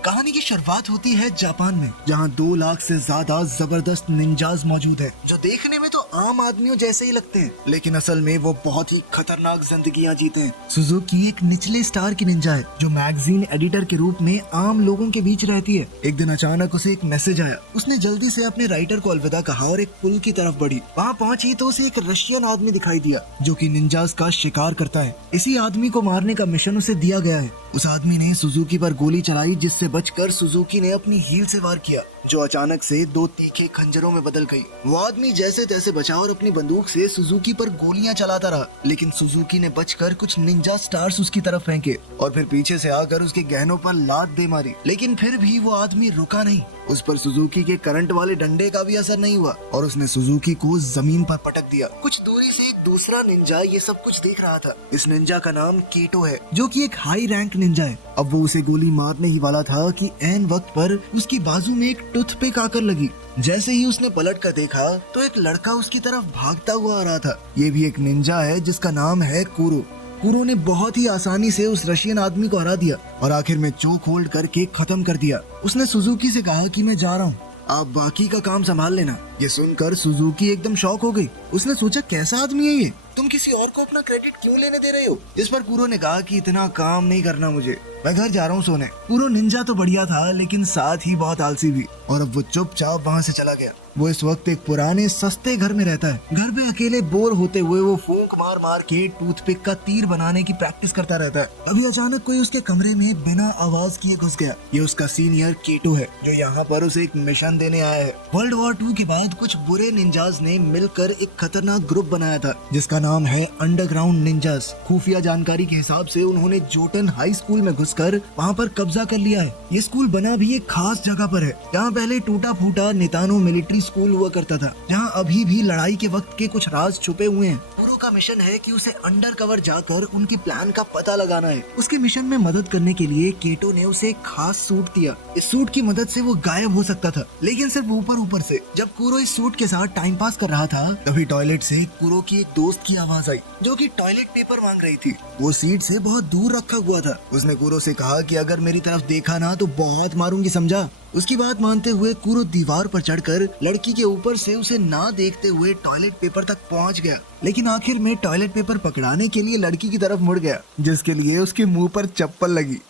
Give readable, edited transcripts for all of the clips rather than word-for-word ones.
कहानी की शुरुआत होती है जापान में, जहाँ 2 लाख से ज्यादा जबरदस्त निंजाज मौजूद है, जो देखने में तो आम आदमियों जैसे ही लगते हैं, लेकिन असल में वो बहुत ही खतरनाक जिंदगियां जीते हैं। सुजुकी एक निचले स्टार की निंजा है, जो मैगजीन एडिटर के रूप में आम लोगों के बीच रहती है। एक दिन अचानक उसे एक मैसेज आया। उसने जल्दी से अपने राइटर को अलविदा कहा और एक पुल की तरफ बढ़ी। वहाँ पहुंची तो उसे एक रशियन आदमी दिखाई दिया, जो कि निंजाज का शिकार करता है। इसी आदमी को मारने का मिशन उसे दिया गया है। उस आदमी ने सुजुकी पर गोली चलाई, जिससे बचकर सुजुकी ने अपनी हील से वार किया, जो अचानक से 2 तीखे खंजरों में बदल गई। वो आदमी जैसे तैसे बचा और अपनी बंदूक से सुजुकी पर गोलियां चलाता रहा, लेकिन सुजुकी ने बचकर कुछ निंजा स्टार्स उसकी तरफ फेंके और फिर पीछे से आकर उसके गहनों पर लात दे मारी। लेकिन फिर भी वो आदमी रुका नहीं। उस पर सुजुकी के करंट वाले डंडे का भी असर नहीं हुआ और उसने सुजुकी को जमीन पर पटक दिया। कुछ दूरी से एक दूसरा निंजा ये सब कुछ देख रहा था। इस निंजा का नाम केटो है, जो कि एक हाई रैंक निंजा है। अब वो उसे गोली मारने ही वाला था कि ऐन वक्त पर उसकी बाजू में एक टूथपिक आकर लगी। जैसे ही उसने पलट कर देखा तो एक लड़का उसकी तरफ भागता हुआ आ रहा था। ये भी एक निंजा है जिसका नाम है कुरो। कुरो ने बहुत ही आसानी से उस रशियन आदमी को हरा दिया और आखिर में चोक होल्ड करके खत्म कर दिया। उसने सुजुकी से कहा कि मैं जा रहा हूँ, आप बाकी का काम संभाल लेना। ये सुनकर सुजुकी एकदम शॉक हो गई। उसने सोचा, कैसा आदमी है ये, तुम किसी और को अपना क्रेडिट क्यों लेने दे रहे हो? इस पर कुरो ने कहा कि इतना काम नहीं करना मुझे, मैं घर जा रहा हूँ सोने। कुरो निंजा तो बढ़िया था, लेकिन साथ ही बहुत आलसी भी, और अब वो चुपचाप वहाँ से चला गया। वो इस वक्त एक पुराने सस्ते घर में रहता है। घर में अकेले बोर होते हुए वो फूंक मार मार के टूथपिक का तीर बनाने की प्रैक्टिस करता रहता है। अभी अचानक कोई उसके कमरे में बिना आवाज किए घुस गया। ये उसका सीनियर केटो है, जो यहाँ पर उसे एक मिशन देने आया है। वर्ल्ड वॉर 2 के बाद कुछ बुरे निंजाज ने मिलकर एक खतरनाक ग्रुप बनाया था, जिसका नाम है अंडरग्राउंड निंजास। खुफिया जानकारी के हिसाब से उन्होंने जोटन हाई स्कूल में घुसकर वहाँ पर कब्जा कर लिया है। ये स्कूल बना भी एक खास जगह पर है, जहाँ पहले टूटा फूटा नितानो मिलिट्री स्कूल हुआ करता था, जहाँ अभी भी लड़ाई के वक्त के कुछ राज छुपे हुए हैं। कुरो का मिशन है कि उसे अंडर कवर जाकर उनकी प्लान का पता लगाना है। उसके मिशन में मदद करने के लिए केटो ने उसे एक खास सूट दिया। इस सूट की मदद से वो गायब हो सकता था, लेकिन सिर्फ ऊपर ऊपर से। जब कुरो इस सूट के साथ टाइम पास कर रहा था, तभी टॉयलेट से कुरो की एक दोस्त की आवाज आई, जो कि टॉयलेट पेपर मांग रही थी। वो सीट से बहुत दूर रखा हुआ था। उसने कुरो से कहा कि अगर मेरी तरफ देखा ना तो बहुत मारूंगी, समझा? उसकी बात मानते हुए कुरो दीवार पर चढ़कर लड़की के ऊपर से उसे ना देखते हुए टॉयलेट पेपर तक पहुंच गया, लेकिन आखिर में टॉयलेट पेपर पकड़ाने के लिए लड़की की तरफ मुड़ गया, जिसके लिए उसके मुंह पर चप्पल लगी।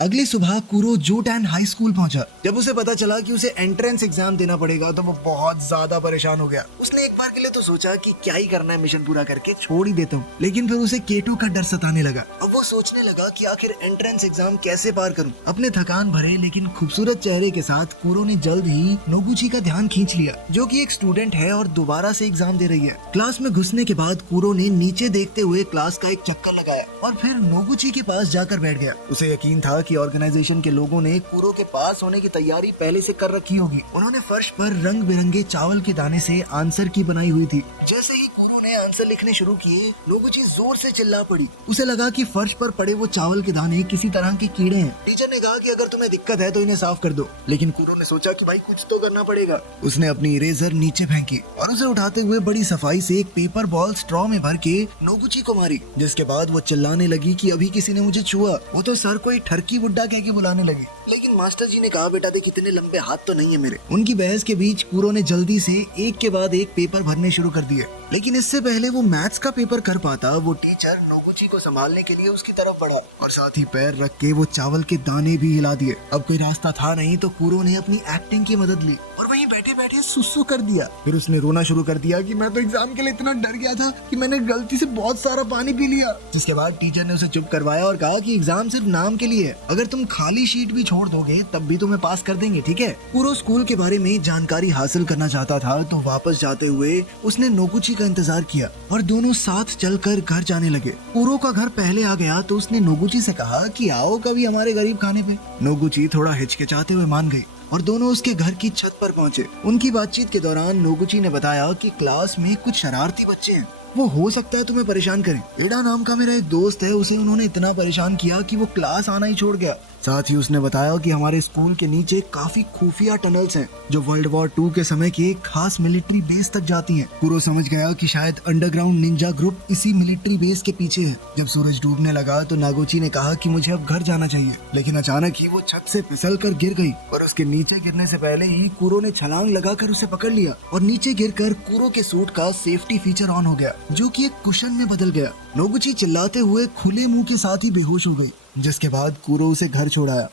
अगली सुबह कुरो जोटैन हाई स्कूल पहुंचा। जब उसे पता चला कि उसे एंट्रेंस एग्जाम देना पड़ेगा, तो वो बहुत ज्यादा परेशान हो गया। उसने एक बार के लिए तो सोचा कि क्या ही करना है, मिशन पूरा करके छोड़ ही देता हूँ, लेकिन फिर उसे केटो का डर सताने लगा। अब वो सोचने लगा कि आखिर एंट्रेंस एग्जाम कैसे पार करूं। अपने थकान भरे लेकिन खूबसूरत चेहरे के साथ कुरो ने जल्द ही नोगुची का ध्यान खींच लिया, जो कि एक स्टूडेंट है और दोबारा से एग्जाम दे रही है। क्लास में घुसने के बाद कुरो ने नीचे देखते हुए क्लास का एक चक्कर लगाया और फिर नोगुची के पास जाकर बैठ गया। उसे यकीन था कि ऑर्गेनाइजेशन के लोगों ने कुरो के पास होने की तैयारी पहले से कर रखी होगी। उन्होंने फर्श पर रंग बिरंगे चावल के दाने से आंसर की बनाई हुई थी। जैसे ही कुरो ने आंसर लिखने शुरू किए, नोगुची जोर से चिल्ला पड़ी। उसे लगा कि फर्श पर पड़े वो चावल के दाने किसी तरह के कीड़े हैं। टीचर ने कहा कि अगर तुम्हें दिक्कत है तो इन्हें साफ कर दो, लेकिन कुरो ने सोचा कि भाई कुछ तो करना पड़ेगा। उसने अपनी इरेजर नीचे फेंकी और उसे उठाते हुए बड़ी सफाई से एक पेपर बॉल स्ट्रॉ में भर के नोगुची को मारी, जिसके बाद वो चिल्लाने लगी कि अभी किसी ने मुझे छुआ। वो तो सर को ठरकी बुड्ढा कह के बुलाने लगी, लेकिन मास्टर जी ने कहा, बेटा देख इतने लंबे हाथ तो नहीं है मेरे। उनकी बहस के बीच कुरो ने जल्दी से एक के बाद एक पेपर भरने शुरू कर दिए, लेकिन इससे पहले वो मैथ्स का पेपर कर पाता, वो टीचर नोगुची को संभालने के लिए उसकी तरफ बढ़ा और साथ ही पैर रख के वो चावल के दाने भी हिला दिए। अब कोई रास्ता था नहीं तो कुरो ने अपनी एक्टिंग की मदद ली और वहीं बैठे बैठे सुसु कर दिया। फिर उसने रोना शुरू कर दिया कि मैं तो एग्जाम के लिए इतना डर गया था कि मैंने गलती से बहुत सारा पानी पी लिया। जिसके बाद टीचर ने उसे चुप करवाया और कहा कि एग्जाम सिर्फ नाम के लिए है, अगर तुम खाली शीट भी छोड़ दोगे तब भी तुम्हें पास कर देंगे, ठीक है? कुरो स्कूल के बारे में जानकारी हासिल करना चाहता था, तो वापस जाते हुए उसने नोगुची का इंतजार किया और दोनों साथ चलकर घर जाने लगे। कुरो का घर पहले आ गया तो उसने नोगुची से कहा कि आओ कभी हमारे गरीब खाने पे। नोगुची थोड़ा हिचकिचाते हुए मान गई और दोनों उसके घर की छत पर पहुंचे। उनकी बातचीत के दौरान नोगुची ने बताया कि क्लास में कुछ शरारती बच्चे हैं, वो हो सकता है तुम्हें परेशान करे। एडा नाम का मेरा एक दोस्त है, उसे उन्होंने इतना परेशान किया कि वो क्लास आना ही छोड़ गया। साथ ही उसने बताया कि हमारे स्कूल के नीचे काफी खुफिया टनल्स हैं जो वर्ल्ड वॉर 2 के समय के एक खास मिलिट्री बेस तक जाती हैं। कुरो समझ गया कि शायद अंडरग्राउंड निंजा ग्रुप इसी मिलिट्री बेस के पीछे है। जब सूरज डूबने लगा तो नागोची ने कहा कि मुझे अब घर जाना चाहिए, लेकिन अचानक ही वो छत से फिसल कर गिर गई और उसके नीचे गिरने से पहले ही कुरो ने छलांग लगाकर उसे पकड़ लिया और नीचे गिरकर कुरो के सूट का सेफ्टी फीचर ऑन हो गया जो कि एक कुशन में बदल गया। नोगुची चिल्लाते हुए खुले मुंह के साथ ही बेहोश हो गई, जिसके बाद कुरो उसे घर छोड़ाया।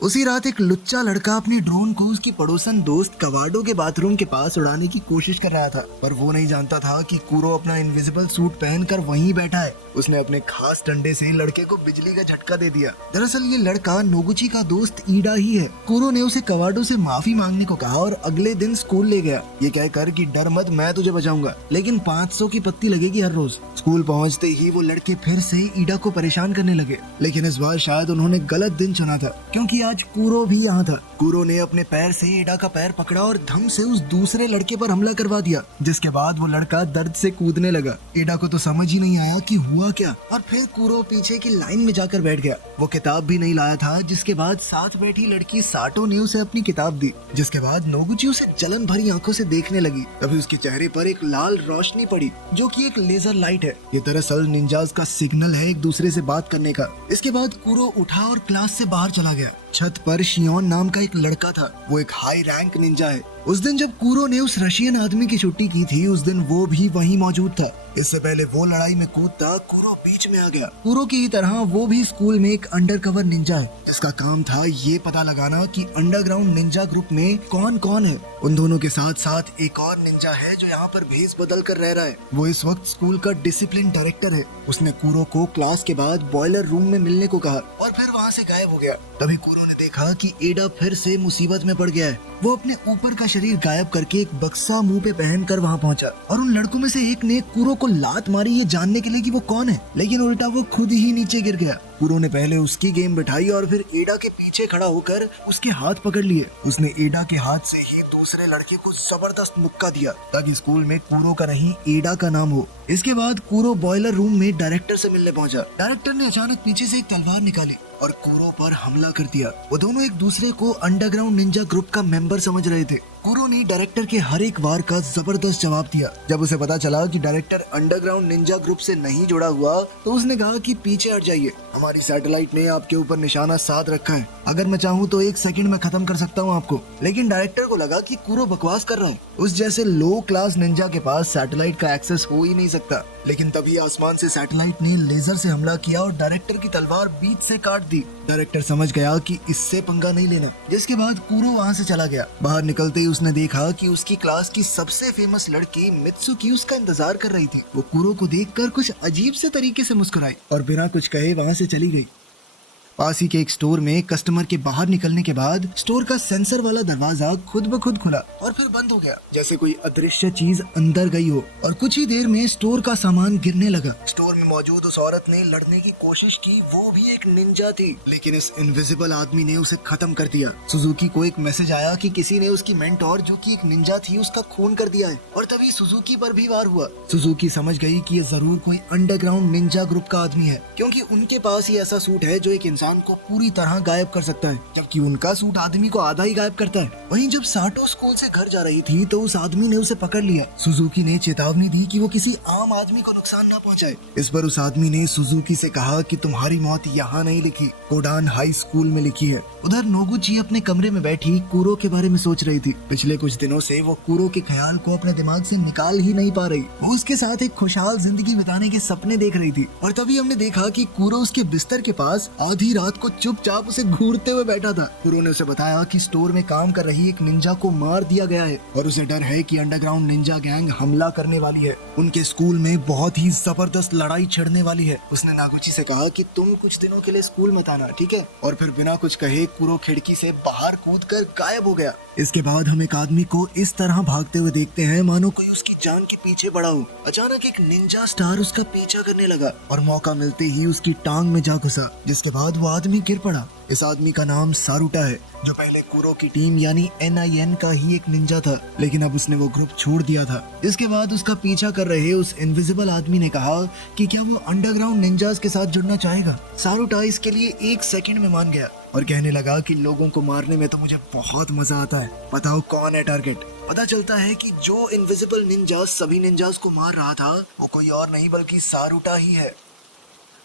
उसी रात एक लुच्चा लड़का अपनी ड्रोन को उसकी पड़ोसन दोस्त कवाडो के बाथरूम के पास उड़ाने की कोशिश कर रहा था, पर वो नहीं जानता था कि कुरो अपना इनविजिबल सूट पहनकर वहीं बैठा है। उसने अपने खास डंडे से लड़के को बिजली का झटका दे दिया। दरअसल ये लड़का नोगुची का दोस्त ईडा ही है। कुरो ने उसे कवाडो से माफी मांगने को कहा और अगले दिन स्कूल ले गया, ये कहकर कि डर मत, मैं तुझे बचाऊंगा, लेकिन 500 की पत्ती लगेगी हर रोज। स्कूल पहुंचते ही वो लड़के फिर से ईडा को परेशान करने लगे, लेकिन इस बार शायद उन्होंने गलत दिन चुना था, क्योंकि आज कुरो भी यहाँ था। कुरो ने अपने पैर से ईडा का पैर पकड़ा और धम से उस दूसरे लड़के पर हमला करवा दिया, जिसके बाद वो लड़का दर्द से कूदने लगा। ईडा को तो समझ ही नहीं आया कि हुआ क्या, और फिर कुरो पीछे की लाइन में जाकर बैठ गया। वो किताब भी नहीं लाया था, जिसके बाद साथ बैठी लड़की साटो ने उसे अपनी किताब दी, जिसके बाद नोगुची उसे जलन भरी आंखों से देखने लगी। तभी उसके चेहरे पर एक लाल रोशनी पड़ी जो कि एक लेजर लाइट है। ये दरअसल निंजास का सिग्नल है एक दूसरे से बात करने का। इसके बाद कुरो उठा और क्लास से बाहर चला गया। छत पर शियोन नाम का एक लड़का था, वो एक हाई रैंक निंजा है। उस दिन जब कुरो ने उस रशियन आदमी की छुट्टी की थी, उस दिन वो भी वहीं मौजूद था। इससे पहले वो लड़ाई में कूदता कुरो बीच में आ गया। कुरो की तरह वो भी स्कूल में एक अंडरकवर निंजा है। इसका काम था ये पता लगाना कि अंडरग्राउंड निंजा ग्रुप में कौन कौन है। उन दोनों के साथ साथ एक और निंजा है जो यहाँ पर भेस बदल कर रह रहा है। वो इस वक्त स्कूल का डिसिप्लिन डायरेक्टर है। उसने कुरो को क्लास के बाद बॉयलर रूम में मिलने को कहा और फिर वहाँ से गायब हो गया। तभी कुरो ने देखा कि एडा फिर से मुसीबत में पड़ गया है। वो अपने ऊपर का शरीर गायब करके एक बक्सा मुंह पे पहनकर वहाँ पहुंचा और उन लड़कों में से एक ने कुरो को लात मारी ये जानने के लिए कि वो कौन है, लेकिन उल्टा वो खुद ही नीचे गिर गया। कुरो ने पहले उसकी गेम बिठाई और फिर एडा के पीछे खड़ा होकर उसके हाथ पकड़ लिए। उसने एडा के हाथ से ही दूसरे लड़के को जबरदस्त मुक्का दिया ताकि स्कूल में कुरो का नहीं एडा का नाम हो। इसके बाद कुरो बॉयलर रूम में डायरेक्टर से मिलने पहुंचा। डायरेक्टर ने अचानक पीछे से एक तलवार निकाली और कुरो पर हमला कर दिया। वो दोनों एक दूसरे को अंडरग्राउंड निंजा ग्रुप का मेंबर समझ रहे थे। कुरो ने डायरेक्टर के हर एक वार का जबरदस्त जवाब दिया। जब उसे पता चला कि डायरेक्टर अंडरग्राउंड निंजा ग्रुप से नहीं जुड़ा हुआ तो उसने कहा कि पीछे हट जाइए, हमारी सैटेलाइट ने आपके ऊपर निशाना साध रखा है, अगर मैं चाहूँ तो 1 सेकंड में खत्म कर सकता हूँ आपको। लेकिन डायरेक्टर को लगा कि कुरो बकवास कर रहा है, उस जैसे लो क्लास निंजा के पास सैटेलाइट का एक्सेस हो ही नहीं सकता। लेकिन तभी आसमान से सैटेलाइट ने लेजर से हमला किया और डायरेक्टर की तलवार बीच से काट दी। डायरेक्टर समझ गया कि इससे पंगा नहीं लेना, जिसके बाद कुरो वहाँ से चला गया। बाहर निकलते ही उसने देखा कि उसकी क्लास की सबसे फेमस लड़की मित्सुकी उसका इंतजार कर रही थी। वो कुरो को देखकर कुछ अजीब से तरीके से मुस्कुराई और बिना कुछ कहे वहाँ से चली गई। पास ही के एक स्टोर में कस्टमर के बाहर निकलने के बाद स्टोर का सेंसर वाला दरवाजा खुद ब खुद खुला और फिर बंद हो गया, जैसे कोई अदृश्य चीज अंदर गई हो। और कुछ ही देर में स्टोर का सामान गिरने लगा। स्टोर में मौजूद उस औरत ने लड़ने की कोशिश की, वो भी एक निंजा थी, लेकिन इस इनविजिबल आदमी ने उसे खत्म कर दिया। सुजुकी को एक मैसेज आया कि किसी ने उसकी मेंटोर जो कि एक निंजा थी उसका खून कर दिया है, और तभी सुजुकी पर भी वार हुआ। सुजुकी समझ गई कि ये जरूर कोई अंडरग्राउंड निंजा ग्रुप का आदमी है, क्योंकि उनके पास ही ऐसा सूट है जो एक इंसान को पूरी तरह गायब कर सकता है, जबकि उनका सूट आदमी को आधा ही गायब करता है। वहीं जब साटो स्कूल से घर जा रही थी तो उस आदमी ने उसे पकड़ लिया। सुजुकी ने चेतावनी दी कि वो किसी आम आदमी को नुकसान न पहुंचाए। इस पर उस आदमी ने सुजुकी से कहा कि तुम्हारी मौत यहाँ नहीं लिखी, कोडान हाई स्कूल में लिखी है। उधर नोगुची अपने कमरे में बैठी कुरो के बारे में सोच रही थी। पिछले कुछ दिनों से वो कुरो के ख्याल को अपने दिमाग से निकाल ही नहीं पा रही। वो उसके साथ एक खुशहाल जिंदगी बिताने के सपने देख रही थी, और तभी हमने देखा कि कुरो उसके बिस्तर के पास आधी रात को चुपचाप उसे घूरते हुए बैठा था। कुरो ने उसे बताया कि स्टोर में काम कर रही एक निंजा को मार दिया गया है और उसे डर है कि अंडरग्राउंड निंजा गैंग हमला करने वाली है। उनके स्कूल में बहुत ही जबरदस्त लड़ाई छिड़ने वाली है। उसने नागुची से कहा कि तुम कुछ दिनों के लिए स्कूल मत आना, ठीक है? और फिर बिना कुछ कहे कुरो खिड़की से बाहर कूदकर गायब हो गया। इसके बाद हम एक आदमी को इस तरह भागते हुए देखते हैं मानो कोई उसकी जान के पीछे पड़ा हो। अचानक एक निंजा स्टार उसका पीछा करने लगा और मौका मिलते ही उसकी टांग में जा घुसा, जिसके बाद वो आदमी गिर पड़ा। इस आदमी का नाम सारुटा है, जो पहले कुरो की टीम यानी NIN का ही एक निंजा था, लेकिन अब उसने वो ग्रुप छोड़ दिया था। इसके बाद उसका पीछा कर रहे उस इनविजिबल आदमी ने कहा कि क्या वो अंडरग्राउंड निंजास के साथ जुड़ना चाहेगा। सारुटा इसके लिए 1 सेकंड में मान गया और कहने लगा कि लोगों को मारने में तो मुझे बहुत मजा आता है। बताओ कौन है टारगेट। पता चलता है कि जो इनविजिबल निंजा सभी निंजास को मार रहा था वो कोई और नहीं बल्कि सारुटा ही है।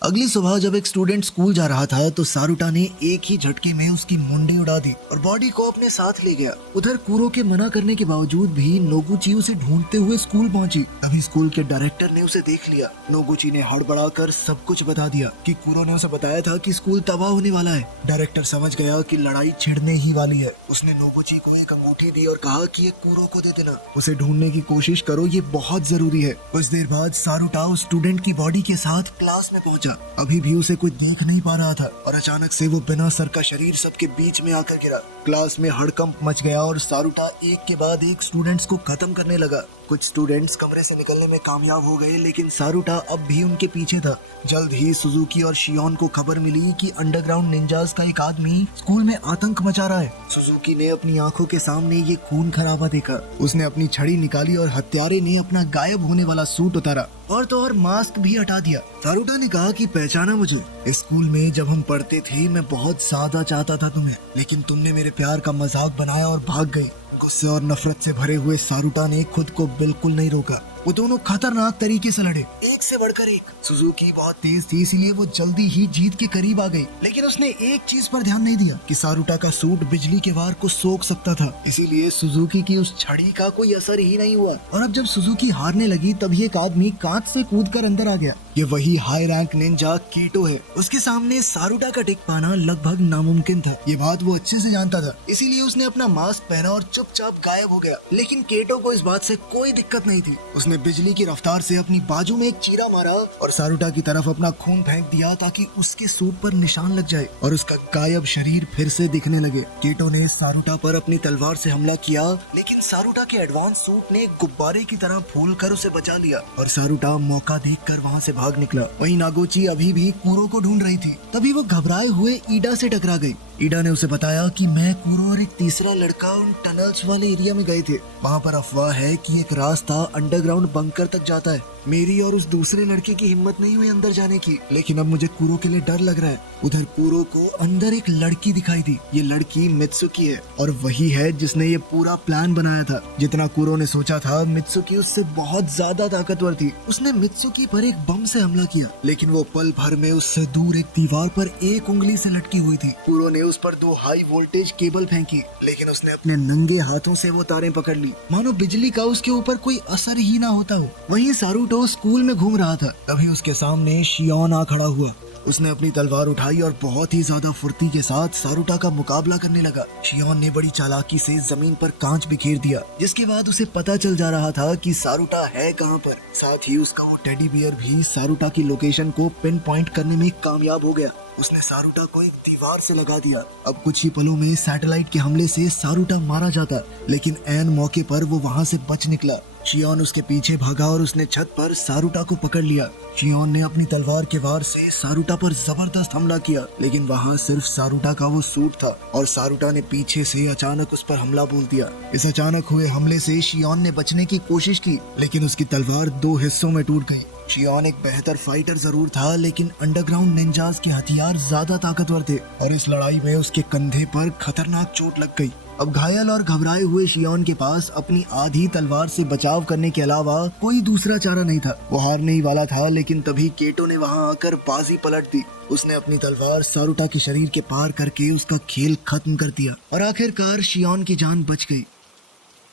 अगली सुबह जब एक स्टूडेंट स्कूल जा रहा था तो सारुटा ने एक ही झटके में उसकी मुंडी उड़ा दी और बॉडी को अपने साथ ले गया। उधर कुरो के मना करने के बावजूद भी नोगुची उसे ढूंढते हुए स्कूल पहुंची। अभी स्कूल के डायरेक्टर ने उसे देख लिया। नोगुची ने हड़बड़ाकर सब कुछ बता दिया कि कुरो ने उसे बताया था कि स्कूल तबाह होने वाला है। डायरेक्टर समझ गया कि लड़ाई छिड़ने ही वाली है। उसने नोगुची को एक अंगूठी दी और कहा कि ये कुरो को दे देना, उसे ढूंढने की कोशिश करो, ये बहुत जरूरी है। कुछ देर बाद सारुटा उस स्टूडेंट की बॉडी के साथ क्लास में पहुंचा। अभी भी उसे कोई देख नहीं पा रहा था और अचानक से वो बिना सर का शरीर सबके बीच में आकर गिरा। क्लास में हड़कंप मच गया और सारुटा एक के बाद एक स्टूडेंट्स को खत्म करने लगा। कुछ स्टूडेंट्स कमरे से निकलने में कामयाब हो गए, लेकिन सारुटा अब भी उनके पीछे था। जल्द ही सुजुकी और शियोन को खबर मिली कि अंडरग्राउंड निंजास का एक आदमी स्कूल में आतंक मचा रहा है। सुजुकी ने अपनी आंखों के सामने ये खून खराबा देखा। उसने अपनी छड़ी निकाली और हत्यारे ने अपना गायब होने वाला सूट उतारा और तो और मास्क भी हटा दिया। सारुटा ने कहा कि पहचाना मुझे? स्कूल में जब हम पढ़ते थे मैं बहुत ज्यादा चाहता था तुम्हें, लेकिन तुमने मेरे प्यार का मजाक बनाया और भाग गई। गुस्से और नफरत से भरे हुए सारुटा ने खुद को बिल्कुल नहीं रोका। वो दोनों खतरनाक तरीके से लड़े, एक से बढ़कर एक। सुजुकी बहुत तेज थी, इसीलिए वो जल्दी ही जीत के करीब आ गई, लेकिन उसने एक चीज पर ध्यान नहीं दिया कि सारुटा का सूट बिजली के वार को सोख सकता था। इसीलिए सुजुकी की उस छड़ी का कोई असर ही नहीं हुआ। और अब जब सुजुकी हारने लगी तभी एक आदमी कांच से कूदकर अंदर आ गया। ये वही हाई रैंक निंजा कीटो है। उसके सामने सारुटा का टिक पाना लगभग नामुमकिन था। ये बात वो अच्छे से जानता था, इसीलिए उसने अपना मास्क पहना और चुपचाप गायब हो गया। लेकिन कीटो को इस बात से कोई दिक्कत नहीं थी। उसने बिजली की रफ्तार से अपनी बाजू में एक चीरा मारा और सारुटा की तरफ अपना खून फेंक दिया ताकि उसके सूट पर निशान लग जाए और उसका गायब शरीर फिर से दिखने लगे। कीटो ने सारुटा पर अपनी तलवार से हमला किया, लेकिन सारुटा के एडवांस सूट ने गुब्बारे की तरह फूलकर उसे बचा लिया और सारुटा मौका देखकर वहां से भाग निकला। वहीं नागोची अभी भी कुरो को ढूंढ रही थी। तभी वो घबराए हुए ईडा से टकरा गई। ईडा ने उसे बताया कि मैं, कुरो और एक तीसरा लड़का उन टनल्स वाले एरिया में गए थे। वहाँ पर अफवाह है कि एक रास्ता अंडरग्राउंड बंकर तक जाता है। मेरी और उस दूसरे लड़के की हिम्मत नहीं हुई अंदर जाने की, लेकिन अब मुझे कुरो के लिए डर लग रहा है। उधर कुरो को अंदर एक लड़की दिखाई दी। ये लड़की मित्सुकी है और वही है जिसने ये पूरा प्लान बनाया था। जितना कुरो ने सोचा था, मित्सुकी उससे बहुत ज्यादा ताकतवर थी। उसने मित्सुकी पर एक बम से हमला किया, लेकिन वो पल भर में उससे दूर एक दीवार पर एक उंगली से लटकी हुई थी। कुरो ने उस पर 2 हाई वोल्टेज केबल फेंकी, लेकिन उसने अपने नंगे हाथों से वो तारें पकड़ ली, मानो बिजली का उसके ऊपर कोई असर ही ना होता हो। वहीं सारुटो स्कूल में घूम रहा था। तभी उसके सामने शियोन आ खड़ा हुआ। उसने अपनी तलवार उठाई और बहुत ही ज्यादा फुर्ती के साथ सारुटा का मुकाबला करने लगा। शियोन ने बड़ी चालाकी से जमीन पर कांच बिखेर दिया, जिसके बाद उसे पता चल जा रहा था कि सारुटा है कहां पर। साथ ही उसका वो टेडी बियर भी सारुटा की लोकेशन को पिन पॉइंट करने में कामयाब हो गया। उसने सारुटा को एक दीवार से लगा दिया। अब कुछ ही पलों में सैटेलाइट के हमले से सारुटा मारा जाता, लेकिन ऐन मौके पर वो वहां से बच निकला। शियोन उसके पीछे भागा और उसने छत पर सारुटा को पकड़ लिया। शियोन ने अपनी तलवार के वार से सारुटा पर जबरदस्त हमला किया, लेकिन वहाँ सिर्फ सारुटा का वो सूट था और सारुटा ने पीछे से अचानक उस पर हमला बोल दिया। इस अचानक हुए हमले से शियोन ने बचने की कोशिश की, लेकिन उसकी तलवार 2 हिस्सों में टूट गई। शियोन एक बेहतर फाइटर जरूर था, लेकिन अंडरग्राउंड निंजास के हथियार ज्यादा ताकतवर थे और इस लड़ाई में उसके कंधे पर खतरनाक चोट लग गई। अब घायल और घबराए हुए शियोन के पास अपनी आधी तलवार से बचाव करने के अलावा कोई दूसरा चारा नहीं था। वो हारने ही वाला था, लेकिन तभी केटो ने वहां आकर बाजी पलट दी। उसने अपनी तलवार सारुटा के शरीर के पार करके उसका खेल खत्म कर दिया और आखिरकार शियोन की जान बच गई।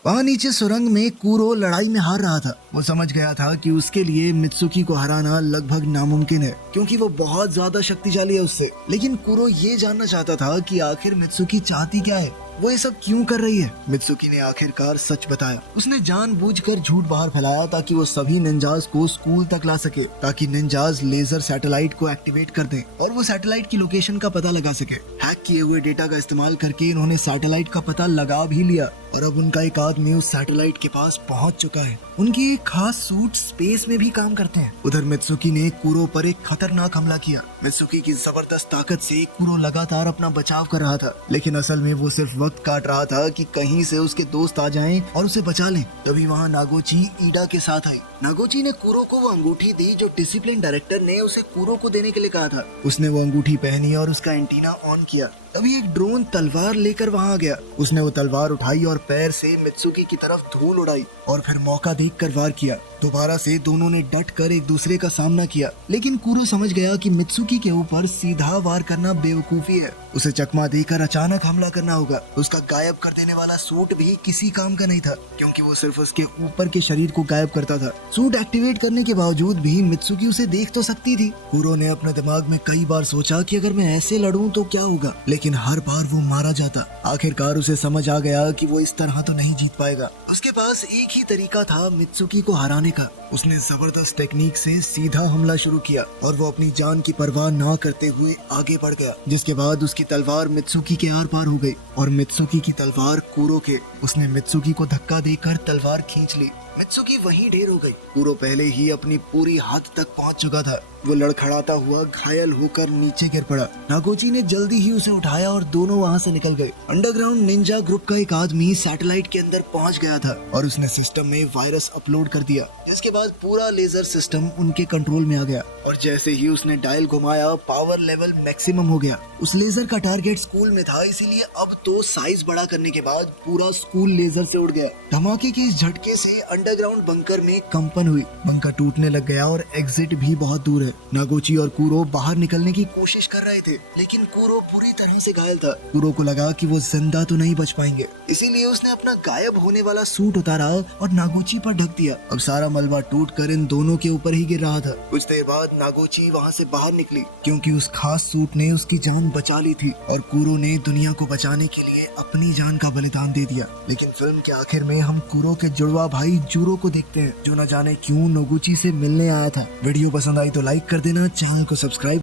वहाँ नीचे सुरंग में कुरो लड़ाई में हार रहा था। वो समझ गया था कि उसके लिए मित्सुकी को हराना लगभग नामुमकिन है, क्योंकि वो बहुत ज्यादा शक्तिशाली है उससे। लेकिन कुरो ये जानना चाहता था कि आखिर मित्सुकी चाहती क्या है। वो ये सब क्यों कर रही है। मित्सुकी ने आखिरकार सच बताया। उसने जानबूझकर झूठ बाहर फैलाया ताकि वो सभी निंजास को स्कूल तक ला सके, ताकि निंजास लेजर सैटेलाइट को एक्टिवेट कर दें और वो सैटेलाइट की लोकेशन का पता लगा सके। हैक किए हुए डेटा का इस्तेमाल करके इन्होंने सैटेलाइट का पता लगा भी लिया और अब उनका एक आदमी उस सैटेलाइट के पास पहुंच चुका है। उनकी एक खास सूट स्पेस में भी काम करते हैं। उधर मित्सुकी ने कुरो पर एक खतरनाक हमला किया। मित्सुकी की जबरदस्त ताकत से कुरो लगातार अपना बचाव कर रहा था, लेकिन असल में वो सिर्फ वक्त काट रहा था कि कहीं से उसके दोस्त आ जाएं और उसे बचा लें। तभी वहाँ नागोची ईडा के साथ आई। नागोची ने कुरो को वो अंगूठी दी जो डिसिप्लिन डायरेक्टर ने उसे कुरो को देने के लिए कहा था। उसने वो अंगूठी पहनी और उसका एंटीना ऑन किया। तभी एक ड्रोन तलवार लेकर वहाँ आ गया। उसने वो तलवार उठाई और पैर से मित्सुकी की तरफ धूल उड़ाई और फिर मौका देखकर वार किया। दोबारा से दोनों ने डट कर एक दूसरे का सामना किया, लेकिन कुरो समझ गया कि मित्सुकी के ऊपर सीधा वार करना बेवकूफी है। उसे चकमा देकर अचानक हमला करना होगा। उसका गायब कर देने वाला सूट भी किसी काम का नहीं था, क्योंकि वो सिर्फ उसके ऊपर के शरीर को गायब करता था। सूट एक्टिवेट करने के बावजूद भी मित्सुकी उसे देख तो सकती थी। कुरो ने अपने दिमाग में कई बार सोचा कि अगर मैं ऐसे लड़ूं तो क्या होगा, लेकिन हर बार वो मारा जाता। आखिरकार उसे समझ आ गया कि वो इस तरह तो नहीं जीत पाएगा। उसके पास एक ही तरीका था मित्सुकी को हराने का। उसने जबरदस्त टेक्निक से सीधा हमला शुरू किया और वो अपनी जान की परवाह ना करते हुए आगे बढ़ गया, जिसके बाद उसकी तलवार मित्सुकी के आर पार हो गई और मित्सुकी की तलवार कुरो के। उसने मित्सुकी को धक्का देकर तलवार खींच ली। मित्सुकी वहीं ढेर हो गई। कुरो पहले ही अपनी पूरी हद तक पहुंच चुका था। वो लड़खड़ाता हुआ घायल होकर नीचे गिर पड़ा। नागोची ने जल्दी ही उसे उठाया और दोनों वहां से निकल गए। अंडरग्राउंड निंजा ग्रुप का एक आदमी सैटेलाइट के अंदर पहुंच गया था और उसने सिस्टम में वायरस अपलोड कर दिया, जिसके बाद पूरा लेजर सिस्टम उनके कंट्रोल में आ गया और जैसे ही उसने डायल घुमाया पावर लेवल मैक्सिमम हो गया। उस लेजर का टारगेट स्कूल में था, इसीलिए अब तो साइज बड़ा करने के बाद पूरा स्कूल लेजर से उड़ गया। धमाके के इस झटके से अंडरग्राउंड बंकर में कंपन हुई। बंकर टूटने लग गया और एग्जिट भी बहुत दूर है। नागोची और कुरो बाहर निकलने की कोशिश कर रहे थे, लेकिन कुरो पूरी तरह से घायल था। कुरो को लगा कि वो जिंदा तो नहीं बच पाएंगे, इसीलिए उसने अपना गायब होने वाला सूट उतारा और नागोची पर ढक दिया। अब सारा मलबा टूटकर इन दोनों के ऊपर ही गिर रहा था। कुछ देर बाद नागोची वहाँ से बाहर निकली, क्योंकि उस खास सूट ने उसकी जान बचा ली थी और कुरो ने दुनिया को बचाने के लिए अपनी जान का बलिदान दे दिया। लेकिन फिल्म के आखिर में हम कुरो के जुड़वा भाई जूरो को देखते हैं, जो न जाने क्यों नोगुची से मिलने आया था। वीडियो पसंद आई तो लाइक कर देना, चैनल को सब्सक्राइब